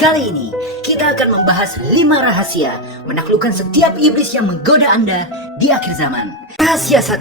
Kali ini kita akan membahas 5 rahasia menaklukkan setiap iblis yang menggoda Anda di akhir zaman. Rahasia 1,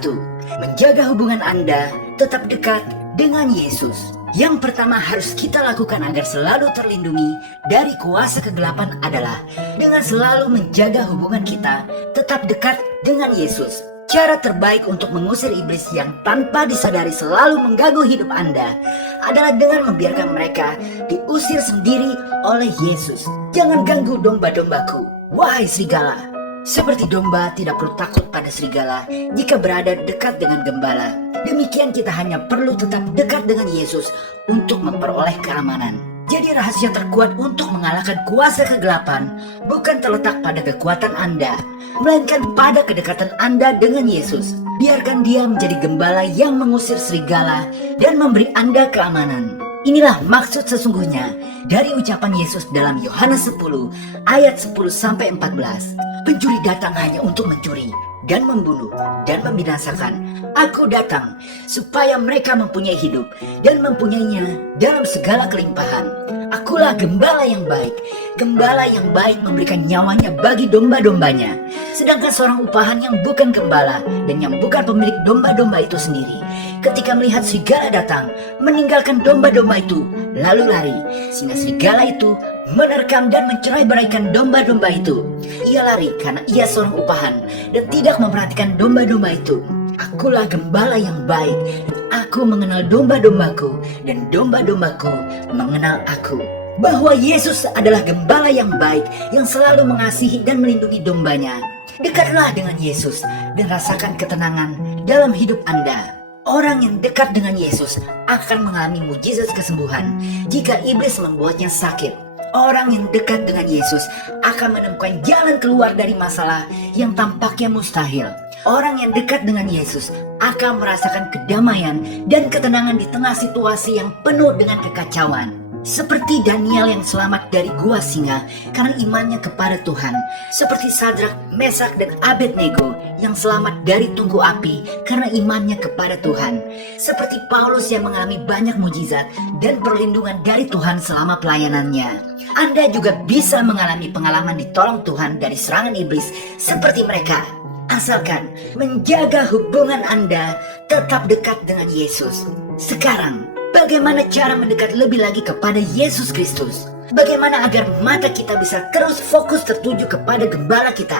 menjaga hubungan Anda tetap dekat dengan Yesus. Yang pertama harus kita lakukan agar selalu terlindungi dari kuasa kegelapan adalah dengan selalu menjaga hubungan kita tetap dekat dengan Yesus. Cara terbaik untuk mengusir iblis yang tanpa disadari selalu mengganggu hidup Anda adalah dengan membiarkan mereka diusir sendiri oleh Yesus. Jangan ganggu domba-dombaku, wahai serigala. Seperti domba tidak perlu takut pada serigala jika berada dekat dengan gembala. Demikian kita hanya perlu tetap dekat dengan Yesus untuk memperoleh keamanan. Jadi rahasia terkuat untuk mengalahkan kuasa kegelapan bukan terletak pada kekuatan Anda, melainkan pada kedekatan Anda dengan Yesus. Biarkan Dia menjadi gembala yang mengusir serigala dan memberi Anda keamanan. Inilah maksud sesungguhnya dari ucapan Yesus dalam Yohanes 10 ayat 10-14. Pencuri datang hanya untuk mencuri dan membunuh dan membinasakan. Aku datang supaya mereka mempunyai hidup dan mempunyainya dalam segala kelimpahan. Akulah gembala yang baik. Gembala yang baik memberikan nyawanya bagi domba-dombanya. Sedangkan seorang upahan yang bukan gembala dan yang bukan pemilik domba-domba itu sendiri, ketika melihat serigala datang, meninggalkan domba-domba itu lalu lari, sehingga serigala itu menerkam dan mencerai-beraikan domba-domba itu. Ia lari karena ia seorang upahan dan tidak memperhatikan domba-domba itu. Akulah gembala yang baik. Aku mengenal domba-dombaku dan domba-dombaku mengenal aku. Bahwa Yesus adalah gembala yang baik yang selalu mengasihi dan melindungi dombanya. Dekatlah dengan Yesus dan rasakan ketenangan dalam hidup Anda. Orang yang dekat dengan Yesus akan mengalami mujizat kesembuhan jika iblis membuatnya sakit. Orang yang dekat dengan Yesus akan menemukan jalan keluar dari masalah yang tampaknya mustahil. Orang yang dekat dengan Yesus akan merasakan kedamaian dan ketenangan di tengah situasi yang penuh dengan kekacauan. Seperti Daniel yang selamat dari gua singa karena imannya kepada Tuhan. Seperti Sadrak, Mesak, dan Abednego yang selamat dari tungku api karena imannya kepada Tuhan. Seperti Paulus yang mengalami banyak mujizat dan perlindungan dari Tuhan selama pelayanannya. Anda juga bisa mengalami pengalaman ditolong Tuhan dari serangan iblis seperti mereka. Asalkan menjaga hubungan Anda tetap dekat dengan Yesus. Sekarang, bagaimana cara mendekat lebih lagi kepada Yesus Kristus? Bagaimana agar mata kita bisa terus fokus tertuju kepada gembala kita?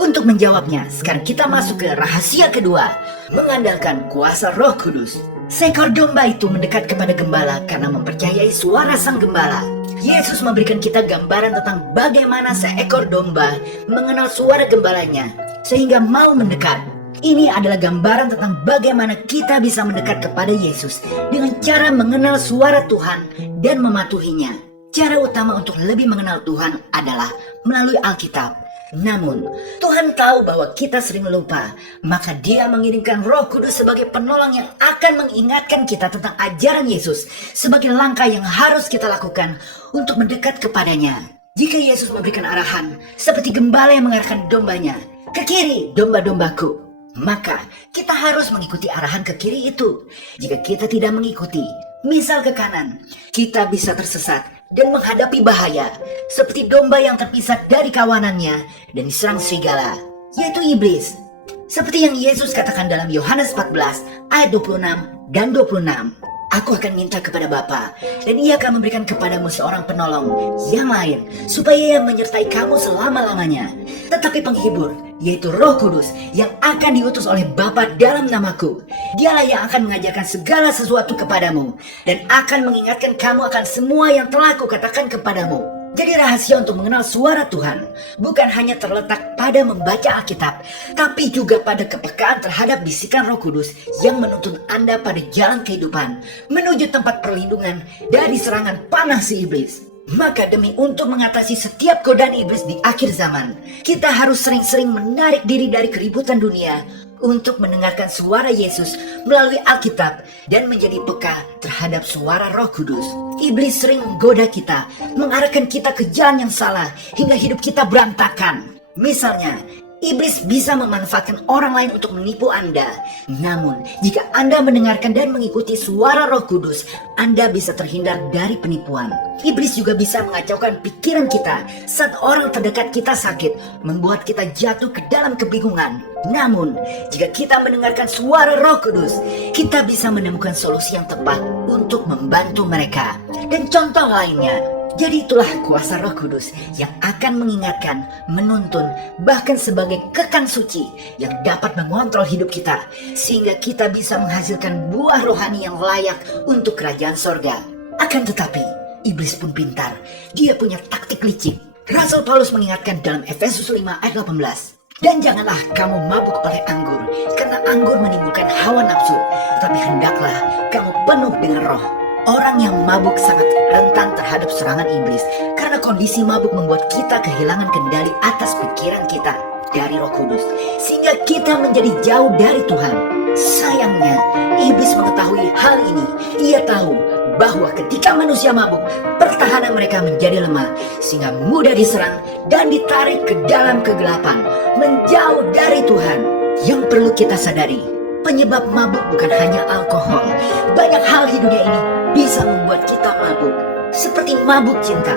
Untuk menjawabnya, sekarang kita masuk ke rahasia kedua, mengandalkan kuasa Roh Kudus. Seekor domba itu mendekat kepada gembala karena mempercayai suara sang gembala. Yesus memberikan kita gambaran tentang bagaimana seekor domba mengenal suara gembalanya sehingga mau mendekat. Ini adalah gambaran tentang bagaimana kita bisa mendekat kepada Yesus dengan cara mengenal suara Tuhan dan mematuhinya. Cara utama untuk lebih mengenal Tuhan adalah melalui Alkitab. Namun, Tuhan tahu bahwa kita sering lupa, maka Dia mengirimkan Roh Kudus sebagai penolong yang akan mengingatkan kita tentang ajaran Yesus sebagai langkah yang harus kita lakukan untuk mendekat kepadanya. Jika Yesus memberikan arahan seperti gembala yang mengarahkan dombanya ke kiri, domba-dombaku, maka kita harus mengikuti arahan ke kiri itu. Jika kita tidak mengikuti, misal ke kanan, kita bisa tersesat dan menghadapi bahaya seperti domba yang terpisah dari kawanannya dan diserang serigala, yaitu iblis. Seperti yang Yesus katakan dalam Yohanes 14 ayat 26 dan 26. Aku akan minta kepada Bapa dan Ia akan memberikan kepadamu seorang penolong yang lain supaya Ia menyertai kamu selama-lamanya. Tetapi penghibur, yaitu Roh Kudus yang akan diutus oleh Bapa dalam namaku, Dialah yang akan mengajarkan segala sesuatu kepadamu dan akan mengingatkan kamu akan semua yang telah kukatakan kepadamu. Jadi rahasia untuk mengenal suara Tuhan bukan hanya terletak pada membaca Alkitab, tapi juga pada kepekaan terhadap bisikan Roh Kudus yang menuntun Anda pada jalan kehidupan menuju tempat perlindungan dari serangan panas si iblis. Maka demi untuk mengatasi setiap godaan iblis di akhir zaman, kita harus sering-sering menarik diri dari keributan dunia untuk mendengarkan suara Yesus melalui Alkitab dan menjadi peka terhadap suara Roh Kudus. Iblis sering menggoda kita, mengarahkan kita ke jalan yang salah hingga hidup kita berantakan. Misalnya, Iblis bisa memanfaatkan orang lain untuk menipu Anda. Namun, jika Anda mendengarkan dan mengikuti suara Roh Kudus, Anda bisa terhindar dari penipuan. Iblis juga bisa mengacaukan pikiran kita saat orang terdekat kita sakit, membuat kita jatuh ke dalam kebingungan. Namun, jika kita mendengarkan suara Roh Kudus, kita bisa menemukan solusi yang tepat untuk membantu mereka. Dan contoh lainnya, jadi itulah kuasa Roh Kudus yang akan mengingatkan, menuntun, bahkan sebagai kekang suci yang dapat mengontrol hidup kita, sehingga kita bisa menghasilkan buah rohani yang layak untuk kerajaan sorga. Akan tetapi, iblis pun pintar. Dia punya taktik licik. Rasul Paulus mengingatkan dalam Efesus 5 ayat 18. Dan janganlah kamu mabuk oleh anggur, karena anggur menimbulkan hawa nafsu, tetapi hendaklah kamu penuh dengan roh. Orang yang mabuk sangat rentan terhadap serangan iblis, karena kondisi mabuk membuat kita kehilangan kendali atas pikiran kita dari Roh Kudus, sehingga kita menjadi jauh dari Tuhan. Sayangnya, iblis mengetahui hal ini. Ia tahu bahwa ketika manusia mabuk, pertahanan mereka menjadi lemah, sehingga mudah diserang dan ditarik ke dalam kegelapan, menjauh dari Tuhan. Yang perlu kita sadari, penyebab mabuk bukan hanya alkohol. Banyak hal di dunia ini bisa membuat kita mabuk, seperti mabuk cinta,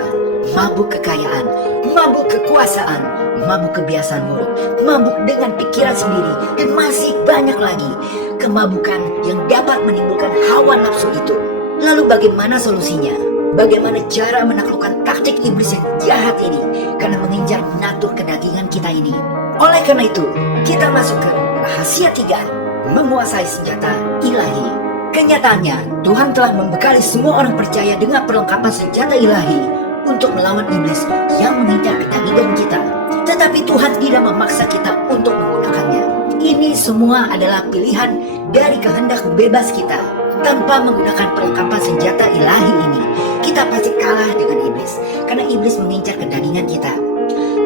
mabuk kekayaan, mabuk kekuasaan, mabuk kebiasaan buruk, mabuk dengan pikiran sendiri, dan masih banyak lagi kemabukan yang dapat menimbulkan hawa nafsu itu. Lalu bagaimana solusinya? Bagaimana cara menaklukkan taktik iblis yang jahat ini karena mengincar natur kedagingan kita ini? Oleh karena itu, kita masuk ke rahasia 3, menguasai senjata ilahi. Kenyataannya, Tuhan telah membekali semua orang percaya dengan perlengkapan senjata ilahi untuk melawan iblis yang mengincar kedagingan kita. Tetapi Tuhan tidak memaksa kita untuk menggunakannya. Ini semua adalah pilihan dari kehendak bebas kita. Tanpa menggunakan perlengkapan senjata ilahi ini, kita pasti kalah dengan iblis, karena iblis mengincar kedagingan kita.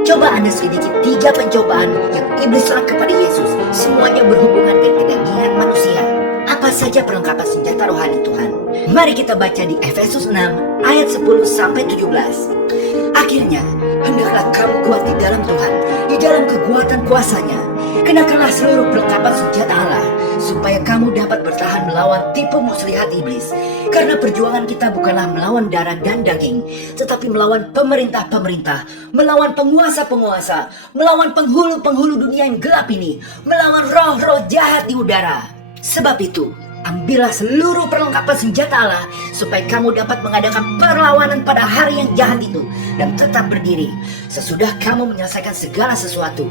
Coba Anda selidiki 3 pencobaan yang iblis serang kepada Yesus. Semuanya berhubungan dengan kedagingan manusia. Apa saja perlengkapan senjata rohani Tuhan? Mari kita baca di Efesus 6 ayat 10-17. Akhirnya, hendaklah kamu kuat di dalam Tuhan, di dalam kekuatan kuasa-Nya. Kenakanlah seluruh perlengkapan senjata Allah, supaya kamu dapat bertahan melawan tipu muslihat iblis. Karena perjuangan kita bukanlah melawan darah dan daging, tetapi melawan pemerintah-pemerintah, melawan penguasa-penguasa, melawan penghulu-penghulu dunia yang gelap ini, melawan roh-roh jahat di udara. Sebab itu, ambillah seluruh perlengkapan senjata Allah, supaya kamu dapat mengadakan perlawanan pada hari yang jahat itu, dan tetap berdiri, sesudah kamu menyelesaikan segala sesuatu.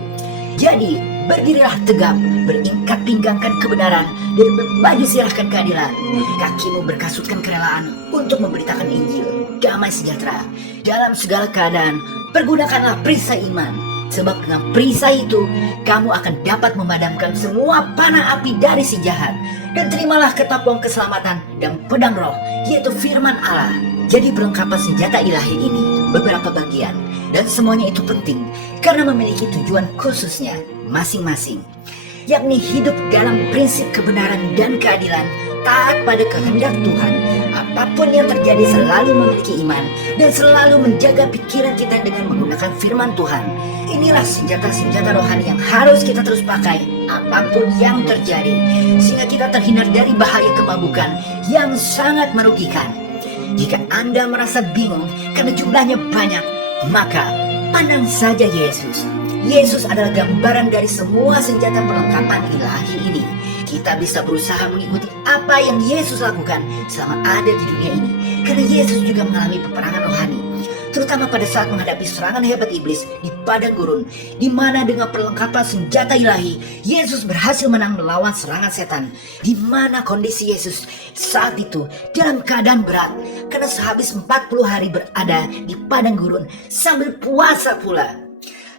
Jadi, berdirilah tegap, beringkat pinggangkan kebenaran, dan berbaju sirahkan keadilan. Kakimu berkasutkan kerelaan untuk memberitakan Injil, damai sejahtera. Dalam segala keadaan, pergunakanlah perisai iman. Sebab dengan perisai itu, kamu akan dapat memadamkan semua panah api dari si jahat. Dan terimalah ketapuan keselamatan dan pedang roh, yaitu firman Allah. Jadi perlengkapan senjata ilahi ini beberapa bagian, dan semuanya itu penting karena memiliki tujuan khususnya masing-masing, yakni hidup dalam prinsip kebenaran dan keadilan, taat pada kehendak Tuhan. Apapun yang terjadi selalu memiliki iman dan selalu menjaga pikiran kita dengan menggunakan firman Tuhan. Inilah senjata-senjata rohani yang harus kita terus pakai apapun yang terjadi, sehingga kita terhindar dari bahaya kemabukan yang sangat merugikan. Jika Anda merasa bingung karena jumlahnya banyak, maka pandang saja Yesus. Yesus adalah gambaran dari semua senjata perlengkapan ilahi ini. Kita bisa berusaha mengikuti apa yang Yesus lakukan selama ada di dunia ini, karena Yesus juga mengalami peperangan rohani, terutama pada saat menghadapi serangan hebat iblis di padang gurun, di mana dengan perlengkapan senjata ilahi, Yesus berhasil menang melawan serangan setan. Di mana kondisi Yesus saat itu dalam keadaan berat, karena sehabis 40 hari berada di padang gurun sambil puasa pula.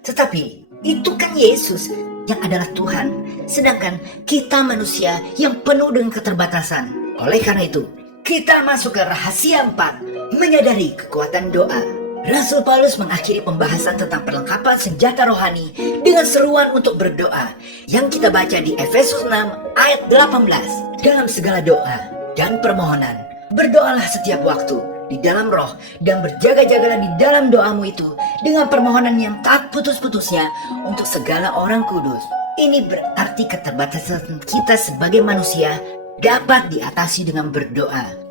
Tetapi itu kan Yesus yang adalah Tuhan, sedangkan kita manusia yang penuh dengan keterbatasan. Oleh karena itu, kita masuk ke rahasia 4, menyadari kekuatan doa. Rasul Paulus mengakhiri pembahasan tentang perlengkapan senjata rohani dengan seruan untuk berdoa yang kita baca di Efesus 6 ayat 18. Dalam segala doa dan permohonan, berdoalah setiap waktu di dalam roh dan berjaga-jagalah di dalam doamu itu dengan permohonan yang tak putus-putusnya untuk segala orang kudus. Ini berarti keterbatasan kita sebagai manusia dapat diatasi dengan berdoa.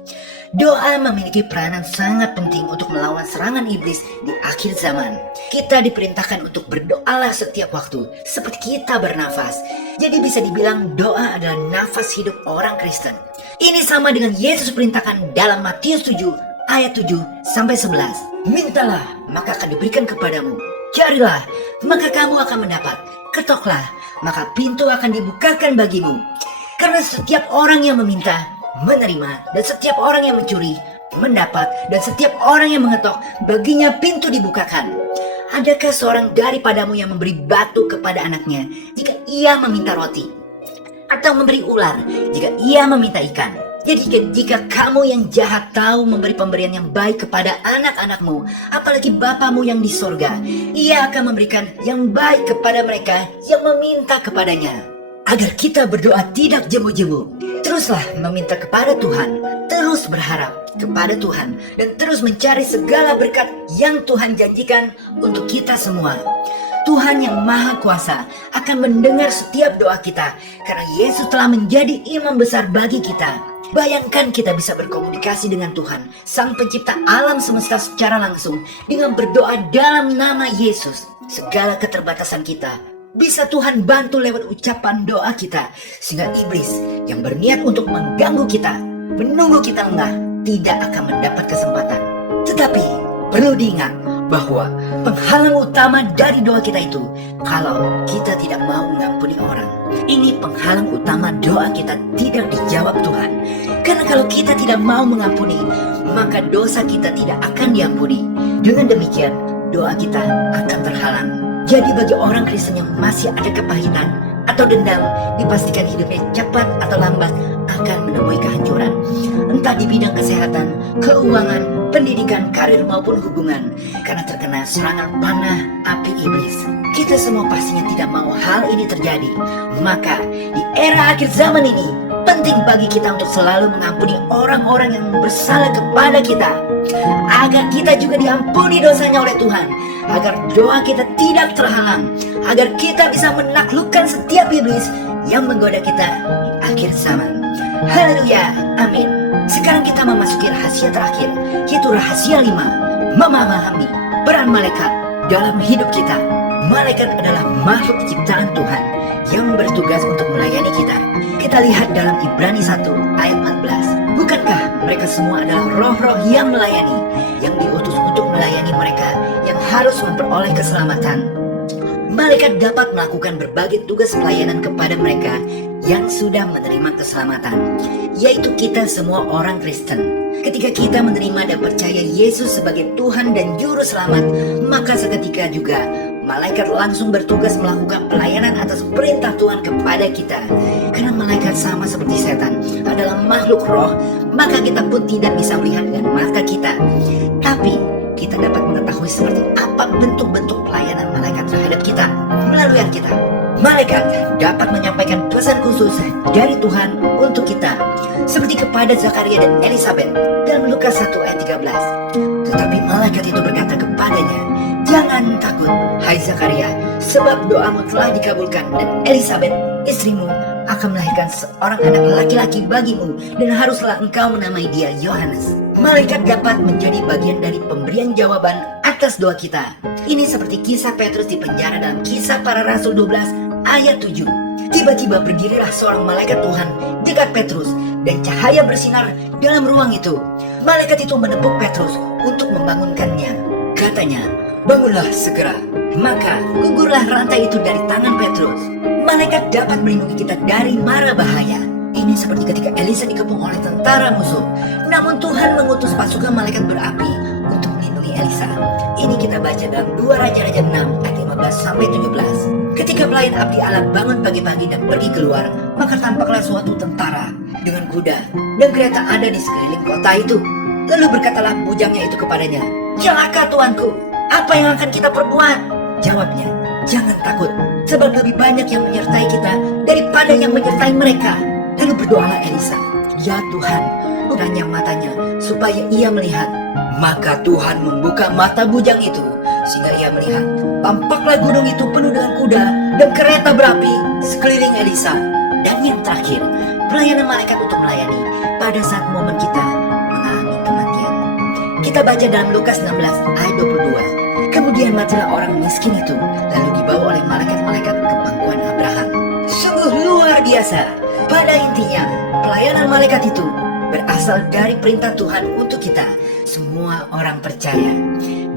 Doa memiliki peranan sangat penting untuk melawan serangan iblis di akhir zaman. Kita diperintahkan untuk berdoalah setiap waktu, seperti kita bernafas. Jadi bisa dibilang doa adalah nafas hidup orang Kristen. Ini sama dengan Yesus perintahkan dalam Matius 7 ayat 7-11. Mintalah, maka akan diberikan kepadamu. Carilah, maka kamu akan mendapat. Ketoklah, maka pintu akan dibukakan bagimu. Karena setiap orang yang meminta, menerima, dan setiap orang yang mencuri, mendapat, dan setiap orang yang mengetok, baginya pintu dibukakan. Adakah seorang daripadamu yang memberi batu kepada anaknya jika ia meminta roti? Atau memberi ular jika ia meminta ikan? Jadi jika kamu yang jahat tahu memberi pemberian yang baik kepada anak-anakmu, apalagi Bapamu yang di sorga, ia akan memberikan yang baik kepada mereka yang meminta kepadanya. Agar kita berdoa tidak jemu-jemu, teruslah meminta kepada Tuhan, terus berharap kepada Tuhan, dan terus mencari segala berkat yang Tuhan janjikan untuk kita semua. Tuhan yang Maha Kuasa akan mendengar setiap doa kita, karena Yesus telah menjadi imam besar bagi kita. Bayangkan kita bisa berkomunikasi dengan Tuhan, Sang Pencipta alam semesta secara langsung, dengan berdoa dalam nama Yesus. Segala keterbatasan kita bisa Tuhan bantu lewat ucapan doa kita, sehingga iblis yang berniat untuk mengganggu kita, menunggu kita lengah, tidak akan mendapat kesempatan. Tetapi perlu diingat bahwa penghalang utama dari doa kita itu kalau kita tidak mau mengampuni orang. Ini penghalang utama doa kita tidak dijawab Tuhan. Karena kalau kita tidak mau mengampuni, maka dosa kita tidak akan diampuni. Dengan demikian, doa kita akan terhalang. Jadi bagi orang Kristen yang masih ada kepahitan atau dendam, dipastikan hidupnya cepat atau lambat akan menemui kehancuran. Entah di bidang kesehatan, keuangan, pendidikan, karir maupun hubungan, karena terkena serangan panah api iblis. Kita semua pastinya tidak mau hal ini terjadi. Maka di era akhir zaman ini, penting bagi kita untuk selalu mengampuni orang-orang yang bersalah kepada kita, agar kita juga diampuni dosanya oleh Tuhan, agar doa kita tidak terhalang, agar kita bisa menaklukkan setiap iblis yang menggoda kita di akhir zaman. Haleluya, amin. Sekarang kita memasuki rahasia terakhir, yaitu rahasia 5, memahami peran malaikat dalam hidup kita. Malaikat adalah makhluk ciptaan Tuhan yang bertugas untuk melayani kita. Kita lihat dalam Ibrani 1 ayat 14. Bukankah mereka semua adalah roh-roh yang melayani, yang diutus untuk melayani mereka yang harus memperoleh keselamatan? Malaikat dapat melakukan berbagai tugas pelayanan kepada mereka yang sudah menerima keselamatan, yaitu kita semua orang Kristen. Ketika kita menerima dan percaya Yesus sebagai Tuhan dan Juru Selamat, maka seketika juga malaikat langsung bertugas melakukan pelayanan atas perintah Tuhan kepada kita. Karena malaikat sama seperti setan adalah makhluk roh, maka kita pun tidak bisa melihat dengan mata kita. Tapi kita dapat mengetahui seperti apa bentuk-bentuk pelayanan malaikat terhadap kita melalui Alkitab. Malaikat dapat menyampaikan pesan khusus dari Tuhan untuk kita, seperti kepada Zakaria dan Elisabet dalam Lukas 1 ayat 13. Tetapi malaikat itu berkata kepadanya, "Jangan takut, hai Zakaria, sebab doamu telah dikabulkan, dan Elisabet, istrimu, akan melahirkan seorang anak laki-laki bagimu, dan haruslah engkau menamai dia Yohanes." Malaikat dapat menjadi bagian dari pemberian jawaban atas doa kita. Ini seperti kisah Petrus di penjara dalam Kisah Para Rasul 12 ayat 7. Tiba-tiba berdirilah seorang malaikat Tuhan dekat Petrus, dan cahaya bersinar dalam ruang itu. Malaikat itu menepuk Petrus untuk membangunkannya. Katanya, "Bangunlah segera." Maka gugurlah rantai itu dari tangan Petrus. Malaikat dapat melindungi kita dari mara bahaya. Ini seperti ketika Elisa dikepung oleh tentara musuh. Namun Tuhan mengutus pasukan malaikat berapi untuk melindungi Elisa. Ini kita baca dalam 2 Raja-Raja 6 ayat 15-17. Ketika pelayan abdi Allah bangun pagi-pagi dan pergi keluar, maka tampaklah suatu tentara dengan kuda dan kereta ada di sekeliling kota itu. Lalu berkatalah bujangnya itu kepadanya, "Celaka tuanku, apa yang akan kita perbuat?" Jawabnya, "Jangan takut, sebab lebih banyak yang menyertai kita daripada yang menyertai mereka." Lalu berdoalah Elisa, Ya Tuhan, bukannya matanya supaya ia melihat. Maka Tuhan membuka mata bujang itu sehingga ia melihat. Tampaklah gunung itu penuh dengan kuda dan kereta berapi sekeliling Elisa. Dan yang terakhir, pelayanan malaikat untuk melayani pada saat momen kita mengalami kematian. Kita baca dalam Lukas 16 ayat 22. Kemudian matilah orang miskin itu, lalu dibawa oleh malaikat-malaikat ke pangkuan Abraham. Sungguh luar biasa. Pada intinya, pelayanan malaikat itu berasal dari perintah Tuhan untuk kita, semua orang percaya.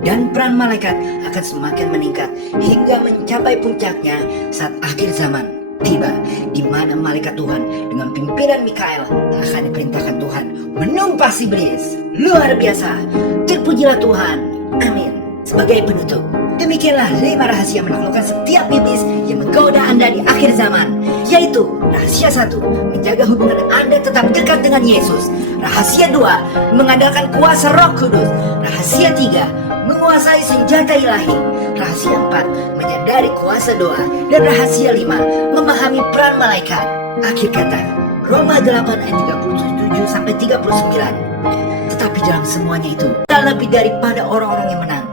Dan peran malaikat akan semakin meningkat hingga mencapai puncaknya saat akhir zaman tiba, di mana malaikat Tuhan dengan pimpinan Mikael akan diperintahkan Tuhan menumpas iblis. Luar biasa. Terpujilah Tuhan. Amin. Sebagai penutup, demikianlah 5 rahasia menaklukkan setiap iblis yang menggoda Anda di akhir zaman, yaitu rahasia 1, menjaga hubungan Anda tetap dekat dengan Yesus. Rahasia 2, mengandalkan kuasa Roh Kudus. Rahasia 3, menguasai senjata ilahi. Rahasia 4, menyadari kuasa doa. Dan rahasia 5, memahami peran malaikat. Akhir kata, Roma 8 ayat 37 sampai 39. Tetapi dalam semuanya itu, kita lebih daripada orang-orang yang menang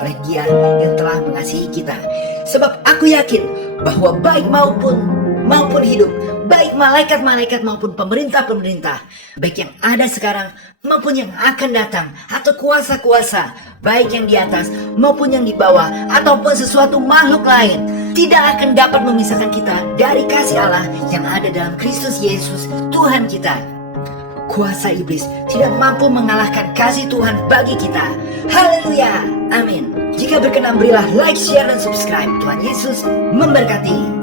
oleh Dia yang telah mengasihi kita. Sebab aku yakin bahwa baik maupun hidup, baik malaikat-malaikat maupun pemerintah-pemerintah, baik yang ada sekarang maupun yang akan datang, atau kuasa-kuasa, baik yang di atas maupun yang di bawah, ataupun sesuatu makhluk lain, tidak akan dapat memisahkan kita dari kasih Allah yang ada dalam Kristus Yesus Tuhan kita. Kuasa iblis tidak mampu mengalahkan kasih Tuhan bagi kita. Haleluya, amin. Jika berkenan, berilah like, share, dan subscribe. Tuhan Yesus memberkati.